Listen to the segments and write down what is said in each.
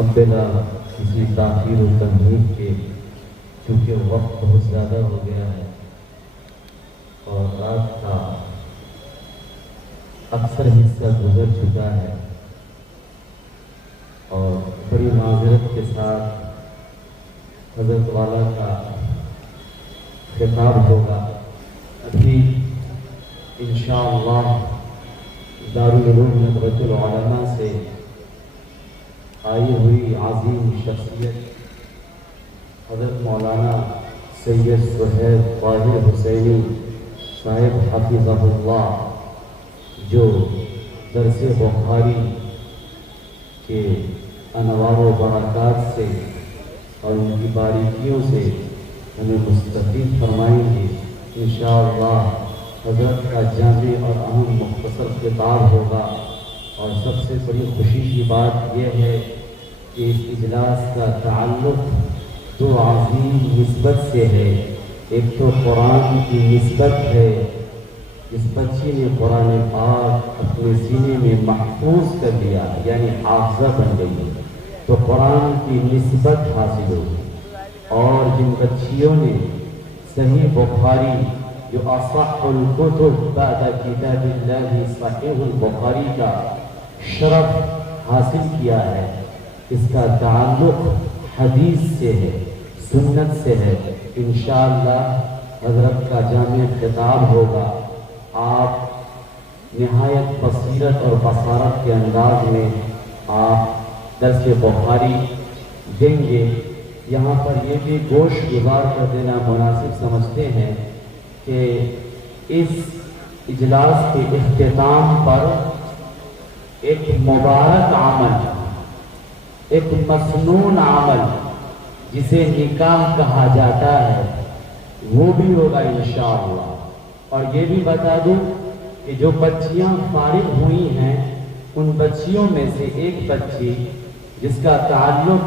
اب بلا کسی تاخیر و تمہید کے، چونکہ وقت بہت زیادہ ہو گیا ہے اور رات کا اکثر حصہ گزر چکا ہے، اور بڑی معذرت کے ساتھ حضرت والا کا خطاب ہوگا۔ ابھی انشاءاللہ دارالعلوم ندوۃ العلماء سے آئی ہوئی عظیم شخصیت حضرت مولانا سید سہیل طاہر حسینی صاحب حفظہ اللہ، جو درس بخاری کے انوار و برکات سے اور ان کی باریکیوں سے ہمیں مستفید فرمائیں گے۔ انشاءاللہ حضرت کا جامع اور اہم مختصر خطاب ہوگا، اور سب سے بڑی خوشی کی بات یہ ہے کہ اس اجلاس کا تعلق دو عظیم نسبت سے ہے۔ ایک تو قرآن کی نسبت ہے، جس بچی نے قرآن پاک اپنے سینے میں محفوظ کر لیا، یعنی حافظہ بن گئی، تو قرآن کی نسبت حاصل ہوگی۔ اور جن بچیوں نے صحیح بخاری، جو اصح الکتب بعد کتاب اللہ صحیح البخاری کا شرف حاصل کیا ہے، اس کا تعلق حدیث سے ہے، سنت سے ہے۔ انشاءاللہ حضرت کا جامع خطاب ہوگا۔ آپ نہایت بصیرت اور بصارت کے انداز میں آپ درس بخاری دیں گے۔ یہاں پر یہ بھی گوش گزار کر دینا مناسب سمجھتے ہیں کہ اس اجلاس کے اختتام پر ایک مبارک عمل، ایک مسنون عمل جسے نکاح کہا جاتا ہے، وہ بھی ہوگا انشاءاللہ۔ اور یہ بھی بتا دوں کہ جو بچیاں فارغ ہوئی ہیں، ان بچیوں میں سے ایک بچی جس کا تعلق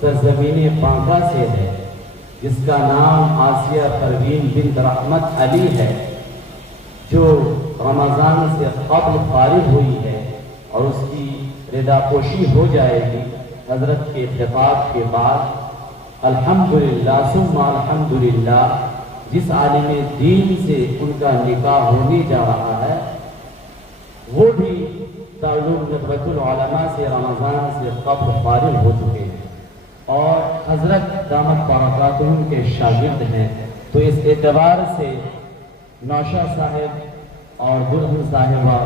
سرزمین بانکا سے ہے، جس کا نام آسیہ پروین بنت رحمت علی ہے، جو رمضان سے قبل فارغ ہوئی ہے، اور اس کی رضا پوشی ہو جائے گی حضرت کے خطاب کے بعد۔ الحمدللہ ثم الحمدللہ، جس عالم دین سے ان کا نکاح ہونے جا رہا ہے، وہ بھی دارالعلوم ندوۃ العلماء سے رمضان سے قبل فارغ ہو چکے ہیں اور حضرت دامت برکاتہم کے شاگرد ہیں۔ تو اس اعتبار سے نوشہ صاحب اور دلہن صاحبہ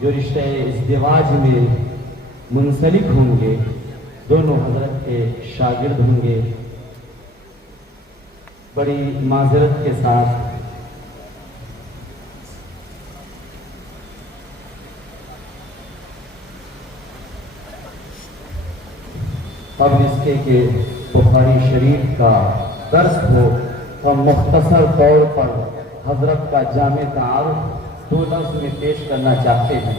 جو رشتہ ازدواج میں منسلک ہوں گے، دونوں حضرت کے شاگرد ہوں گے۔ بڑی معذرت کے ساتھ اب اس کے بخاری شریف کا درس ہو، ہم مختصر طور پر حضرت کا جامع تعارف دو لفظ میں پیش کرنا چاہتے ہیں۔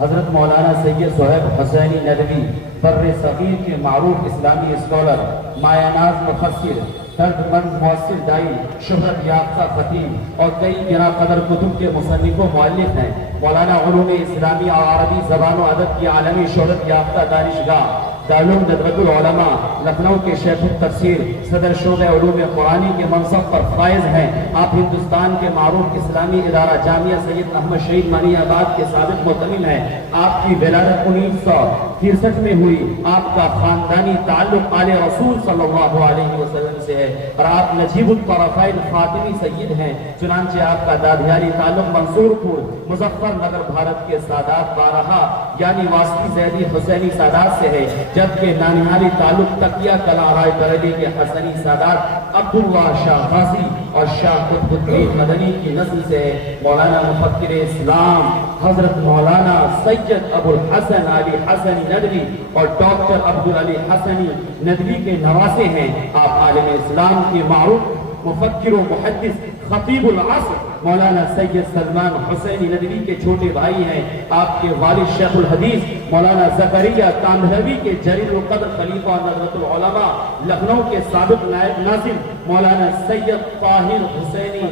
حضرت مولانا سید سہیل حسینی ندوی بر صغیر کے معروف اسلامی اسکالر، مایہ ناز مفسر، درد مند مؤثر دائی، شہرت یافتہ خطیب اور کئی گنا قدر کتب کے مصنف و مؤلف ہیں۔ مولانا علوم اسلامی اور عربی زبان و ادب کی عالمی شہرت یافتہ دانشگاہ دارالعلوم ندوۃ العلماء لکھنؤ کے شیخ التفسیر، صدر شعبہ علوم قرآنی کے منصب پر فائز ہیں۔ آپ ہندوستان کے معروف اسلامی ادارہ جامعہ سید احمد شہید منی آباد کے سابق متمم ہیں۔ آپ کی ولادت 1963 میں ہوئی۔ آپ کا خاندانی تعلق آل رسول صلی اللہ علیہ وسلم سے ہے، اور آپ نجیب الطرفین فاطمی سید ہیں۔ چنانچہ آپ کا دادیاری تعلق منصور پور مظفر نگر بھارت کے سادات بارہا یعنی واسطی زیدی حسینی سادات سے ہے، جبکہ نانیالی تعلق تکیہ کلا رائے بریلی کے حسنی سادات عبداللہ شاہ غازی اور شاہ قطب الدین مدنی کی نسل سے ہے۔ مولانا مفکر اسلام حضرت مولانا سید ابو الحسن علی حسنی ندوی اور ڈاکٹر عبدالعلی حسنی ندوی کے نواسے ہیں۔ آپ عالم اسلام کے معروف مفکر و محدث خطیب العصر مولانا سید سلمان حسینی ندوی کے چھوٹے بھائی ہیں۔ آپ کے والد شیخ الحدیث مولانا زکریا کاندھلوی کے جلیل القدر خلیفہ ندوۃ العلماء لکھنؤ کے سابق نائب ناظم مولانا سید طاہر حسینی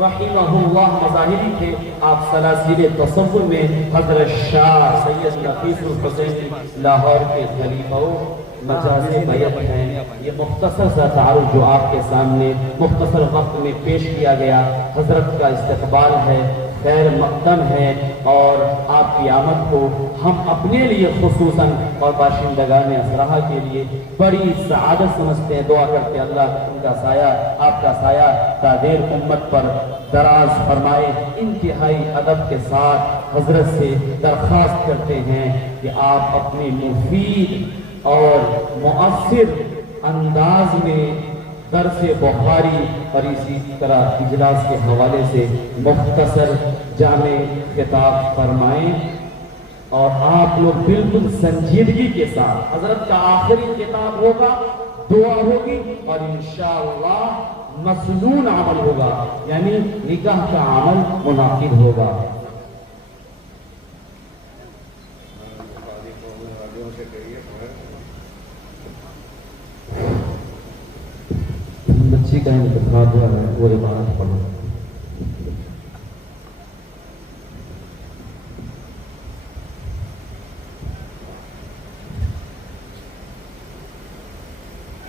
رحمہ اللہ مظاہری تھے، آپ سلاسل تصور میں حضرت شاہ سید نفیس الحسین لاہور کے خلیفہ مجاز بیعت ہیں۔ یہ مختصر سا تعارف جو آپ کے سامنے مختصر وقت میں پیش کیا گیا، حضرت کا استقبال ہے، خیر مقدم ہے، اور آپ کی آمد کو ہم اپنے لیے خصوصاً اور باشندگان اسرہا کے لیے بڑی سعادت سمجھتے ہیں۔ دعا کرتے اللہ ان کا سایہ، آپ کا سایہ تا دیر امت پر دراز فرمائے۔ انتہائی ادب کے ساتھ حضرت سے درخواست کرتے ہیں کہ آپ اپنی مفید اور مؤثر انداز میں درس بخاری اور اسی طرح اجلاس کے حوالے سے مختصر جامع خطاب فرمائیں، اور آپ لوگ بالکل سنجیدگی کے ساتھ، حضرت کا آخری خطاب ہوگا، دعا ہوگی، اور انشاءاللہ مسنون عمل ہوگا، یعنی نکاح کا عمل منعقد ہوگا۔ بچی کا انتخاب ہوا ہے، وہ عبارت پڑھو۔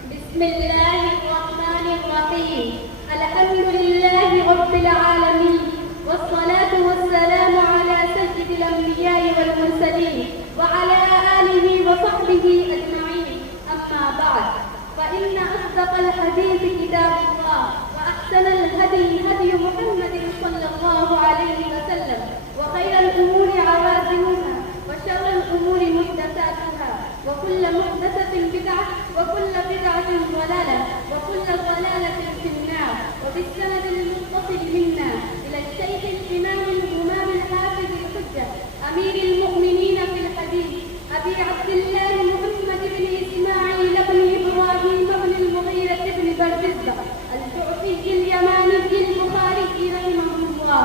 بسم اللہ الرحمن الرحیم، الحمد للہ رب العالمین، والصلاة والسلام على سید الانبیاء والمرسلین وعلى آلہ وصحبہ اجمعین، اما بعد، فإن أصدق الحديث كتاب الله، وأحسن الهدي هدي محمد صلى الله عليه وسلم، وخير الأمور عوازمها، وشر الأمور محدثاتها، وكل محدثة بدعة، وكل بدعة ضلالة، وكل ضلالة في النار. وبالسند المتصل منا إلى الشيخ الإمام الإمام الحافظ الحجة أمير المؤمنين في الحديث أبي عبد الله محمد بن إسماعيل بن إبراهيم بن المغيرة بن بردزبة الجعفي اليماني البخاري رحمه الله.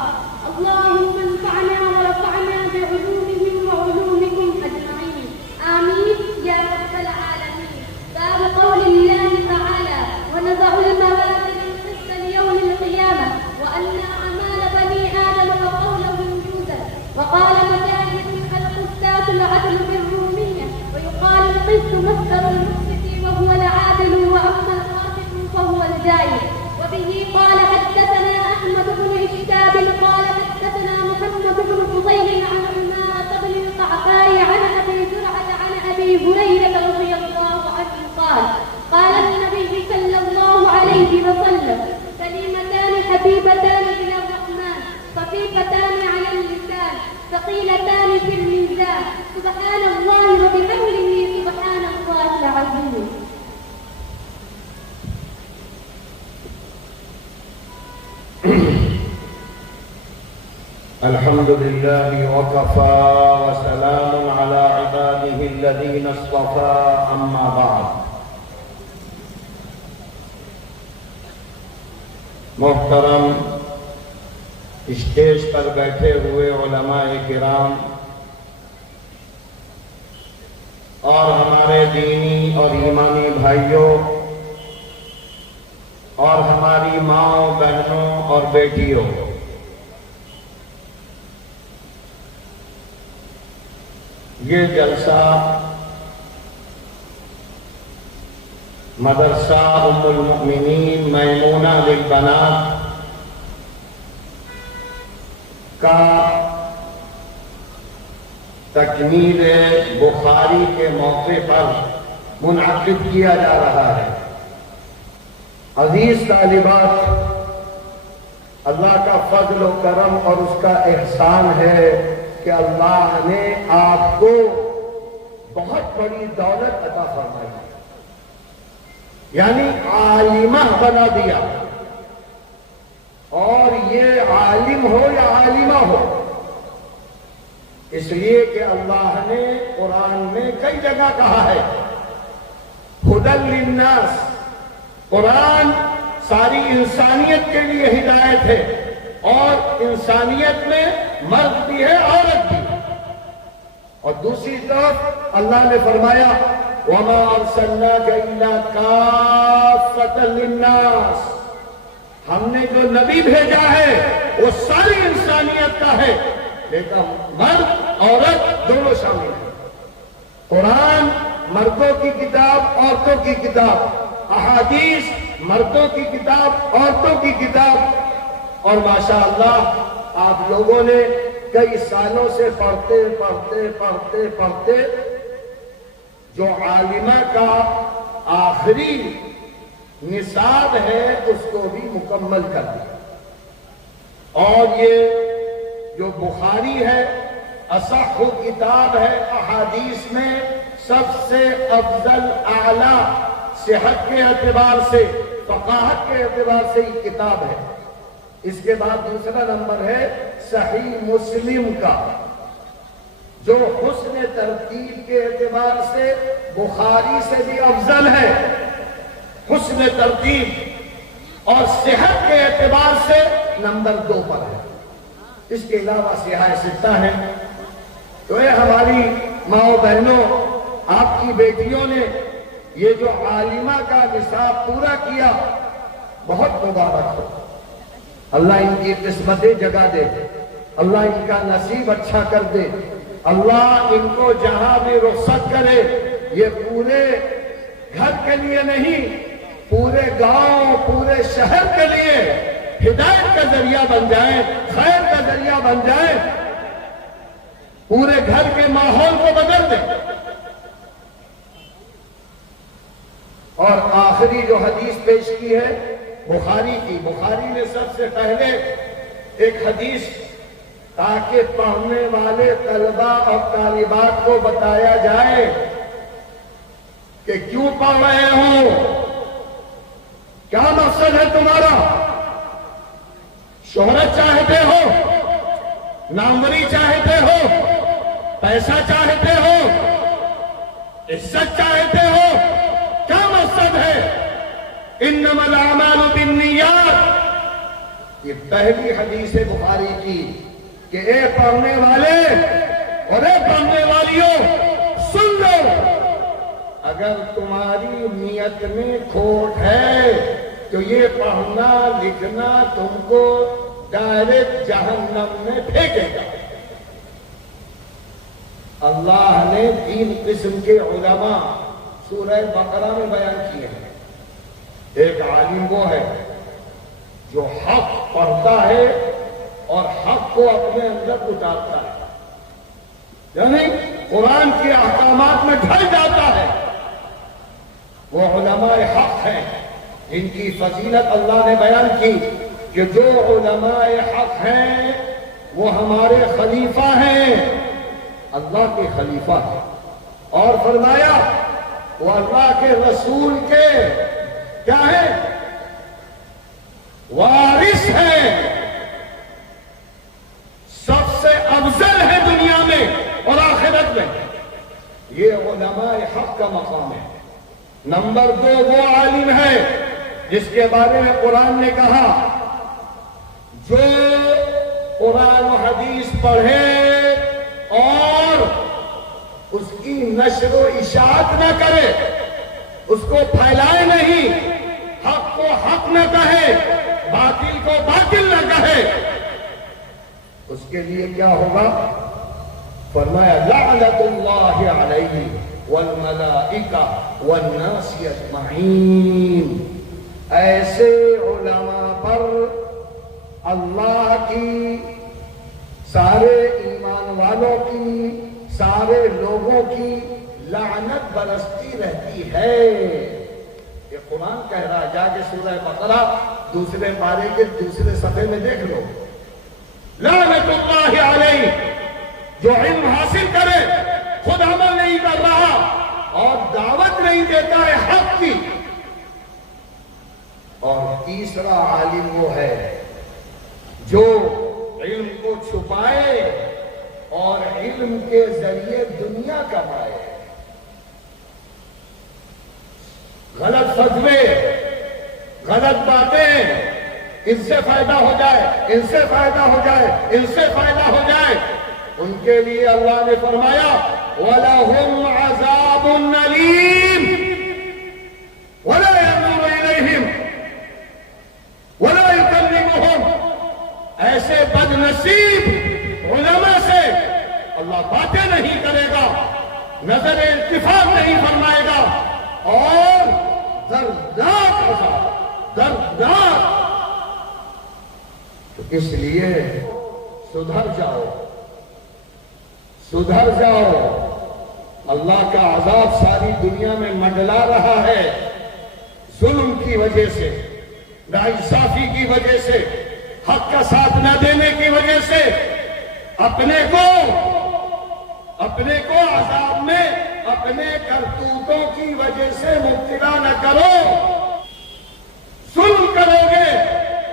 اللهم انفعنا ورفعنا بعلومهم وعلومكم أجمعين، آمين يا رب العالمين. باب قول الله تعالى: ونضع الموازين القسط ليوم القيامة وأن أعمال بني آدم وقولهم يوزن. وقال مجاهد: القسطاس العدل بالرومية، ويقال القسط مصدر المقسط وهو العادل، وأما القاسط فهو الجائر. وبه قال حدثنا أحمد بن إشتاب قال حدثنا محمد بن فضيل عن عمارة بن القعقاع عن أبي زرعة عن أبي هريرة رضي الله عنه قال: قال النبي صلى الله عليه وسلم: كلمتان حبيبتان إلى الرحمن خفيفتان على اللسان ثقيلتان في الميزان، سبحان الله وبحمده سبحان الله العظيم. الحمد لله وكفى وسلام على عباده الذين اصطفى، أما بعد. محترم اسٹیج پر بیٹھے ہوئے علماء کرام اور ہمارے دینی اور ایمانی بھائیوں اور ہماری ماؤں، بہنوں اور بیٹیوں، یہ جلسہ مدرسہ ام المؤمنین میمونہ للبنات کا تکمیل بخاری کے موقع پر منعقد کیا جا رہا ہے۔ عزیز طالبات، اللہ کا فضل و کرم اور اس کا احسان ہے کہ اللہ نے آپ کو بہت بڑی دولت عطا فرمائی، یعنی عالمہ بنا دیا، اور یہ عالم ہو یا عالمہ ہو، اس لیے کہ اللہ نے قرآن میں کئی جگہ کہا ہے ہدی للناس، قرآن ساری انسانیت کے لیے ہدایت ہے، اور انسانیت میں مرد بھی ہے، عورت بھی ہے۔ اور دوسری طرف اللہ نے فرمایا وَمَا أَرْسَلْنَاكَ إِلَّا كَافَّةً لِلنَّاسِ، ہم نے جو نبی بھیجا ہے وہ ساری انسانیت کا ہے، لیکن مرد عورت دونوں شامل ہیں۔ قرآن مردوں کی کتاب، عورتوں کی کتاب، احادیث مردوں کی کتاب، عورتوں کی کتاب، اور ماشاءاللہ آپ لوگوں نے کئی سالوں سے پڑھتے پڑھتے پڑھتے پڑھتے جو عالمہ کا آخری نصاب ہے اس کو بھی مکمل کر دیا، اور یہ جو بخاری ہے اصح کتاب ہے احادیث میں، سب سے افضل اعلیٰ صحت کے اعتبار سے، فقاہت کے اعتبار سے یہ کتاب ہے۔ اس کے بعد دوسرا نمبر ہے صحیح مسلم کا، جو حسن ترتیب کے اعتبار سے بخاری سے بھی افضل ہے، حسن ترتیب اور صحت کے اعتبار سے نمبر 2 پر ہے۔ اس کے علاوہ سیاہ ستہ ہے۔ تو اے ہماری ماں و بہنوں، آپ کی بیٹیوں نے یہ جو عالمہ کا نصاب پورا کیا، بہت مبارک ہو۔ اللہ ان کی قسمتیں جگا دے، اللہ ان کا نصیب اچھا کر دے، اللہ ان کو جہاں بھی رخصت کرے، یہ پورے گھر کے لیے نہیں، پورے گاؤں، پورے شہر کے لیے ہدایت کا ذریعہ بن جائیں، خیر کا ذریعہ بن جائیں، پورے گھر کے ماحول کو بدل دیں۔ اور آخری جو حدیث پیش کی ہے بخاری کی، بخاری نے سب سے پہلے ایک حدیث تاکہ پڑھنے والے طلبہ اور طالبات کو بتایا جائے کہ کیوں پڑھ رہے ہو، کیا مقصد ہے تمہارا؟ شہرت چاہتے ہو، ناموری چاہتے ہو، پیسہ چاہتے ہو، عزت چاہتے ہو، کیا مقصد ہے؟ انما الاعمال بالنیات، یہ پہلی حدیث بخاری کی کہ اے پڑھنے والے اور اے پڑھنے والیوں سن لو، اگر تمہاری نیت میں کھوٹ ہے تو یہ پڑھنا لکھنا تم کو ڈائریکٹ جہنم میں پھینکے گا۔ اللہ نے 3 قسم کے علماء سورہ بقرہ میں بیان کیے ہیں۔ ایک عالم وہ ہے جو حق پڑھتا ہے اور حق کو اپنے اندر اتارتا ہے، یعنی قرآن کے احکامات میں ڈھل جاتا ہے، وہ علماء حق ہیں جن کی فضیلت اللہ نے بیان کی کہ جو علماء حق ہیں وہ ہمارے خلیفہ ہیں، اللہ کے خلیفہ ہیں، اور فرمایا وہ اللہ کے رسول کے کیا ہے؟ وارث ہیں، سب سے افضل ہے دنیا میں اور آخرت میں۔ یہ علماء حق کا مقام ہے۔ نمبر 2 وہ عالم ہے جس کے بارے میں قرآن نے کہا جو قرآن و حدیث پڑھے اور اس کی نشر و اشاعت نہ کرے، اس کو پھیلائے نہیں، حق کو حق نہ کہے، باطل کو باطل نہ کہے، اس کے لیے کیا ہوگا؟ فرمایا لعنت اللہ علیہ والملائکہ والناس اجمعین، ایسے علماء پر اللہ کی، سارے ایمان والوں کی، سارے لوگوں کی لعنت برستی رہتی ہے۔ یہ قرآن کہہ رہا ہے، جا کے سورہ بقرہ دوسرے پارے کے دوسرے صفحے میں دیکھ لو۔ لعنت اللہ علیہ، جو علم حاصل کرے خود عمل نہیں کر رہا اور دعوت نہیں دیتا ہے حق کی۔ اور تیسرا عالم وہ ہے جو علم کو چھپائے اور علم کے ذریعے دنیا کمائے، غلط فتوے، غلط باتیں، ان سے فائدہ ہو جائے، ان سے فائدہ ہو جائے، ان سے فائدہ ہو جائے، ان کے لیے اللہ نے فرمایا وَلَهُمْ عَذَابٌ أَلِيمٌ وَلَا يَنظُرُ إِلَيْهِمْ وَلَا اس لیے سدھر جاؤ، سدھر جاؤ۔ اللہ کا عذاب ساری دنیا میں منڈلا رہا ہے، ظلم کی وجہ سے، ناانصافی کی وجہ سے، حق کا ساتھ نہ دینے کی وجہ سے۔ اپنے کو عذاب میں اپنے کرتوتوں کی وجہ سے مبتلا نہ کرو۔ ظلم کرو گے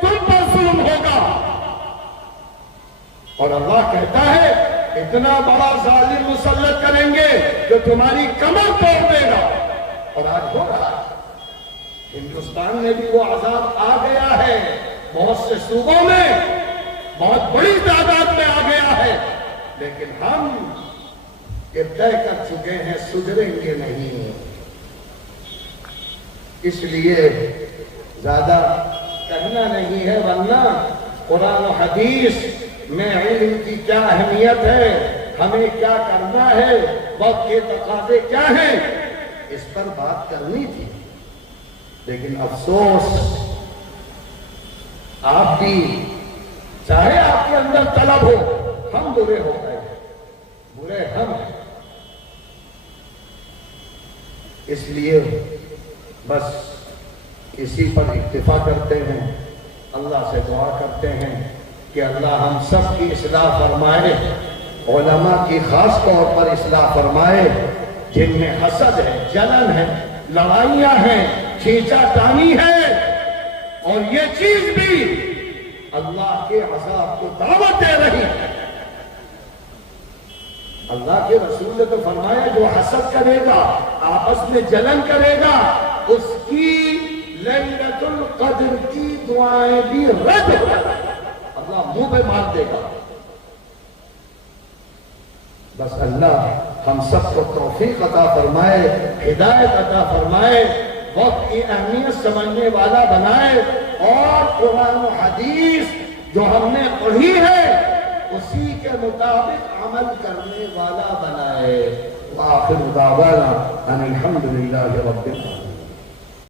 تم پر ظلم ہوگا، اور اللہ کہتا ہے اتنا بڑا ظالم مسلط کریں گے جو تمہاری کمر توڑ دے گا۔ اور آج ہو رہا ہے، ہندوستان میں بھی وہ عذاب آ گیا ہے، بہت سے صوبوں میں بہت بڑی تعداد میں آ گیا ہے، لیکن ہم یہ طے کر چکے ہیں سدھریں گے نہیں۔ اس لیے زیادہ کہنا نہیں ہے، ورنہ قرآن و حدیث میں علم کی کیا اہمیت ہے، ہمیں کیا کرنا ہے، وقت کے تقاضے کیا ہیں، اس پر بات کرنی تھی۔ لیکن افسوس، آپ بھی چاہے آپ کے اندر طلب ہو، ہم برے ہو گئے، برے ہم ہیں۔ اس لیے بس اسی پر اکتفا کرتے ہیں، اللہ سے دعا کرتے ہیں کہ اللہ ہم سب کی اصلاح فرمائے، علماء کی خاص طور پر اصلاح فرمائے، جن میں حسد ہے، جلن ہے، لڑائیاں ہیں، کھینچا تانی ہے، اور یہ چیز بھی اللہ کے عذاب کو دعوت دے رہی ہے۔ اللہ کے رسول نے تو فرمایا جو حسد کرے گا، آپس میں جلن کرے گا، اس کی لیلۃ القدر کی دعائیں بھی رد ہو جائیں گی، اللہ منہ پہ مار دے گا۔ بس اللہ ہم سب کو توفیق عطا فرمائے، ہدایت عطا فرمائے، وقت کی اہمیت سمجھنے والا بنائے، اور قرآن و حدیث جو ہم نے پڑھی ہے اسی کے مطابق عمل کرنے والا بنائے۔ وآخر دعوانا ان الحمدللہ رب العالمین۔